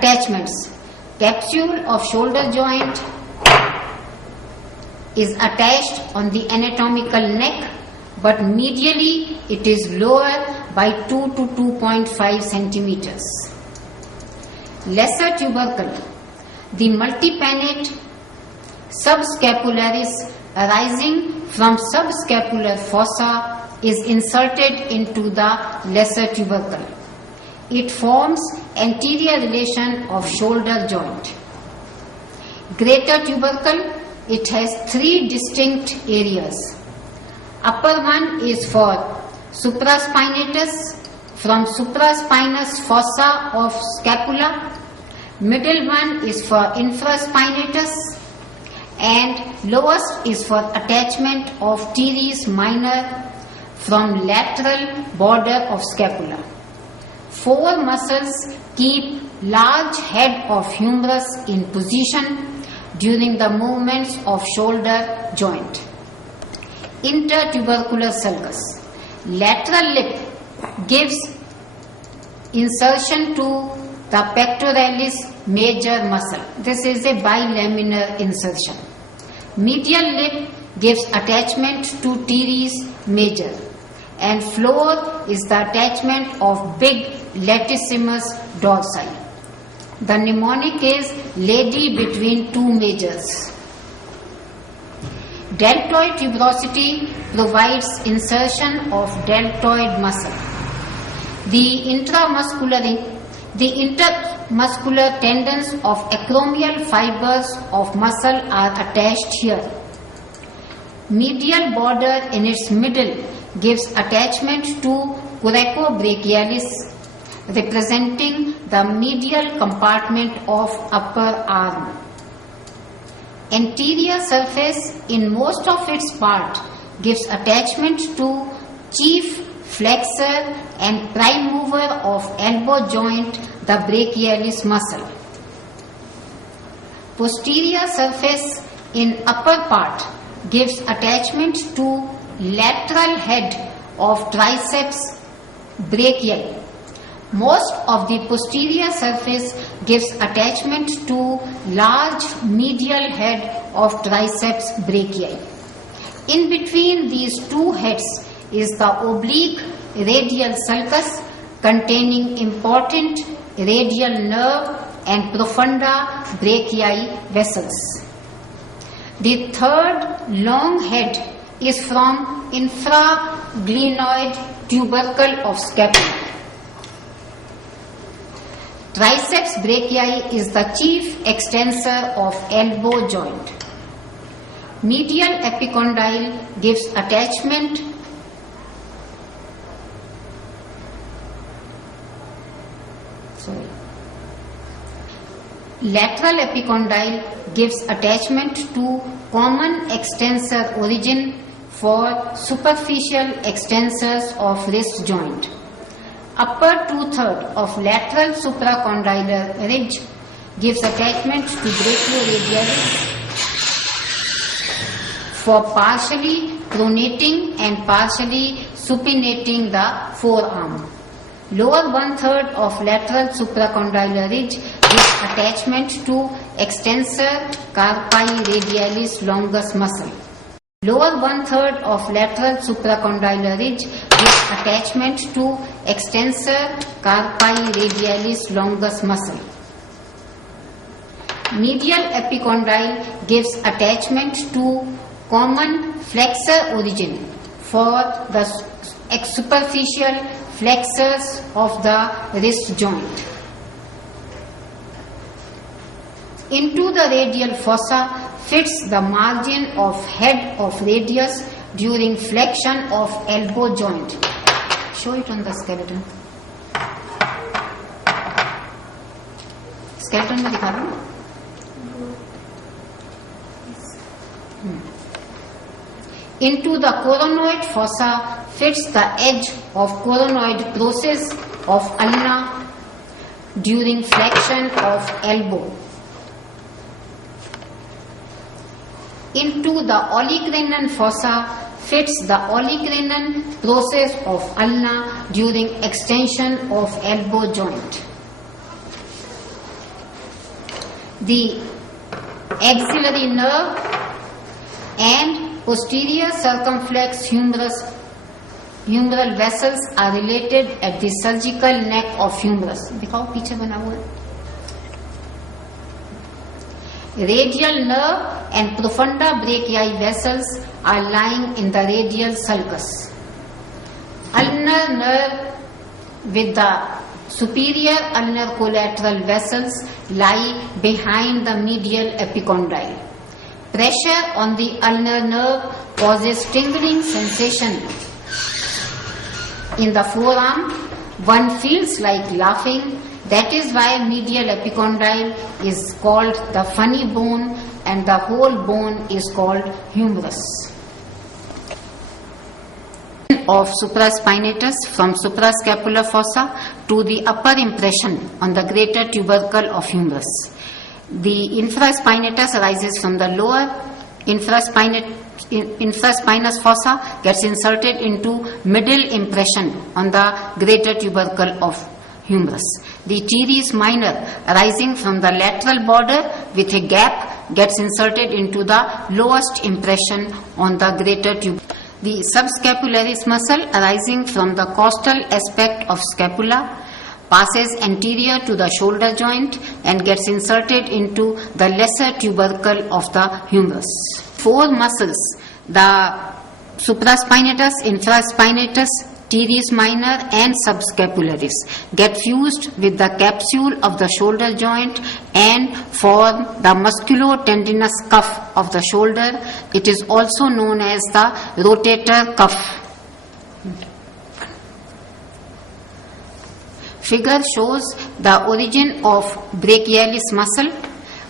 attachments. Capsule of shoulder joint is attached on the anatomical neck, but medially it is lower by 2 to 2.5 centimeters. Lesser tubercle. The multipennate subscapularis arising from subscapular fossa is inserted into the lesser tubercle. It forms anterior relation of shoulder joint. Greater tubercle, it has 3 distinct areas. Upper one is for supraspinatus, from supraspinous fossa of scapula. Middle one is for infraspinatus, and lowest is for attachment of teres minor from lateral border of scapula. 4 muscles keep large head of humerus in position during the movements of shoulder joint. Intertubercular sulcus. Lateral lip gives insertion to the pectoralis major muscle. This is a bilaminar insertion. Medial lip gives attachment to teres major, and floor is the attachment of big latissimus dorsi. The mnemonic is lady between 2 majors. Deltoid tuberosity provides insertion of deltoid muscle. The intermuscular tendons of acromial fibers of muscle are attached here. Medial border in its middle gives attachment to coracobrachialis, representing the medial compartment of upper arm. Anterior surface in most of its part gives attachment to chief flexor and prime mover of elbow joint, the brachialis muscle. Posterior surface in upper part gives attachment to lateral head of triceps brachii. Most of the posterior surface gives attachment to large medial head of triceps brachii. In between these 2 heads is the oblique radial sulcus containing important radial nerve and profunda brachii vessels. The third long head is from infraglenoid tubercle of scapula. Triceps brachii is the chief extensor of elbow joint. Medial epicondyle gives attachment Lateral epicondyle gives attachment to common extensor origin for superficial extensors of wrist joint. Upper 2/3 of lateral supracondylar ridge gives attachment to brachioradialis for partially pronating and partially supinating the forearm. Lower 1/3 of lateral supracondylar ridge gives attachment to extensor carpi radialis longus muscle. Lower 1/3 of lateral supracondylar ridge gives attachment to extensor carpi radialis longus muscle. Medial epicondyle gives attachment to common flexor origin for the superficial flexors of the wrist joint. Into the radial fossa fits the margin of head of radius during flexion of elbow joint. Show it on the skeleton. Skeleton में दिखा दूँ? Into the coronoid fossa fits the edge of coronoid process of ulna during flexion of elbow. Into the olecranon fossa fits the olecranon process of ulna during extension of elbow joint. The axillary nerve and posterior circumflex humeral vessels are related at the surgical neck of humerus. दिखाओ पीछे बना हुआ है. Radial nerve and profunda brachii vessels are lying in the radial sulcus. Ulnar nerve with the superior ulnar collateral vessels lie behind the medial epicondyle. Pressure on the ulnar nerve causes tingling sensation in the forearm. One feels like laughing. That is why medial epicondyle is called the funny bone and the whole bone is called humerus. Of supraspinatus from suprascapular fossa to the upper impression on the greater tubercle of humerus. The infraspinatus arises from the lower infraspinous fossa, gets inserted into middle impression on the greater tubercle of humerus. The teres minor arising from the lateral border with a gap gets inserted into the lowest impression on the greater tubercle. The subscapularis muscle arising from the costal aspect of scapula passes anterior to the shoulder joint and gets inserted into the lesser tubercle of the humerus. Four muscles, the supraspinatus, infraspinatus, teres minor and subscapularis, get fused with the capsule of the shoulder joint and form the musculotendinous cuff of the shoulder. It is also known as the rotator cuff. Figure shows the origin of brachialis muscle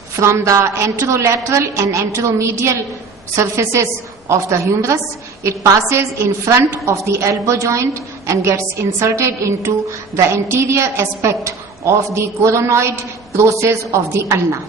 from the anterolateral and anteromedial surfaces of the humerus. It passes in front of the elbow joint and gets inserted into the anterior aspect of the coronoid process of the ulna.